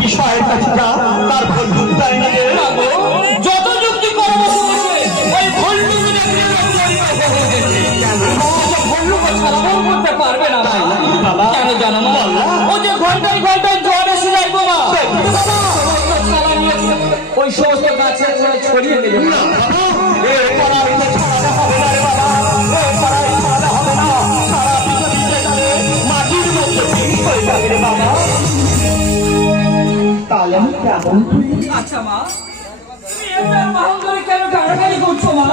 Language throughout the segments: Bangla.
বিষয়ের কাছে যা তার ভুল তাই না যত যুক্তি করবো ওই করতে পারবে না কেন জানো না ও যে ঘন্টায় ঘন্টায় জ্বর এসে যায় বাবা ওই সমস্ত গাছের ছড়িয়ে দেবে মাটির মধ্যে বাবা তাহলে আমি কেমন আচ্ছা মা বাহন ধরে কেন টানাটানি করছো মা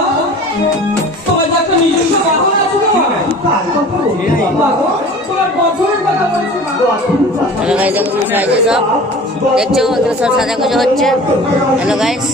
তোমার যে একটা নিজস্ব বাহন আছে তোমার বছরের কথা বলছি হ্যালো গাইস, দেখো সাইজে সব দেখছো, এগুলো সব সাজা গোজা হচ্ছে। হ্যালো গাইস,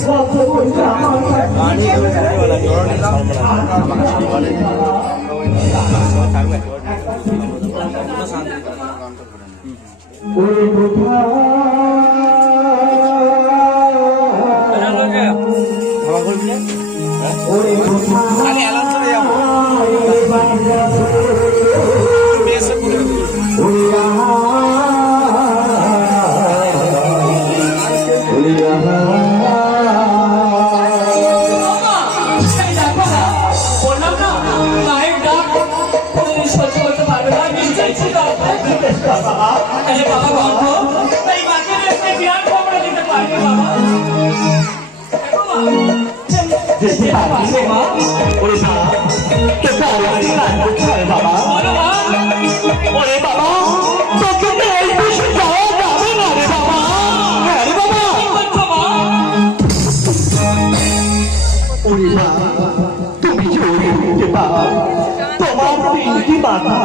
তোমার তিনটি মাথা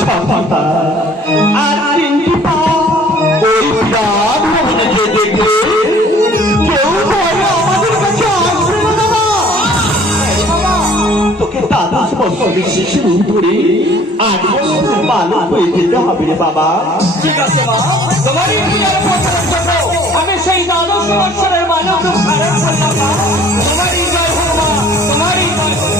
ছটা আর তিনটি পা ওই বিরাট ভবনে যে দেখবে কেউ আমাদের কাছে আসবে না বাবা তোকে দাদা স্পর্শ শুরু করে 8 বছর পালন হয়ে যেতে হবে রে বাবা। ঠিক আছে মা, তোমারই আমি সেই দ্বাদশ বৎসরের মানব ধারণ করলাম। তোমারই জয় হোক মা, তোমারই জয় হোক।